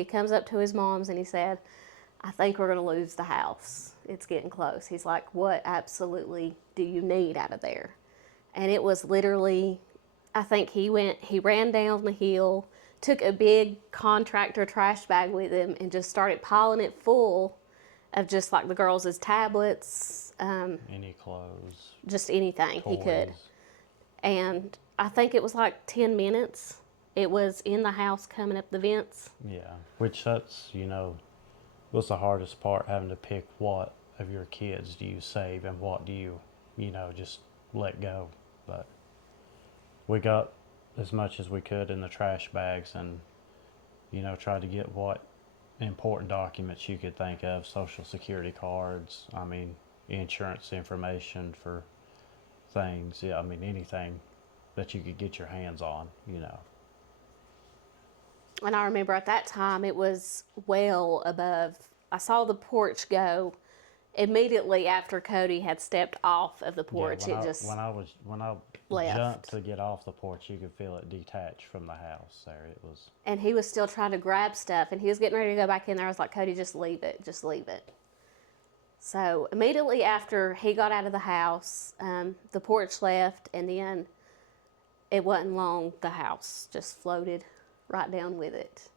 He comes up to his mom's and he said, I think we're going to lose the house. It's getting close. He's like, what absolutely do you need out of there? And it was literally, I think he ran down the hill, took a big contractor trash bag with him and just started piling it full of just like the girls' tablets. Any clothes. Just anything toys. he could. And I think it was like 10 minutes. It was in the house coming up the vents. Yeah, which that's, was the hardest part, having to pick what of your kids do you save and what do you, just let go. But we got as much as we could in the trash bags and, tried to get what important documents you could think of, social security cards, insurance information for things. Yeah, anything that you could get your hands on. And I remember at that time it was well above. I saw the porch go immediately after Cody had stepped off of the porch. Yeah, when I left. jumped to get off the porch, you could feel it detach from the house. There, it was. And he was still trying to grab stuff, and he was getting ready to go back in there. I was like, Cody, just leave it, just leave it. So immediately after he got out of the house, the porch left, and then it wasn't long. The house just floated right down with it.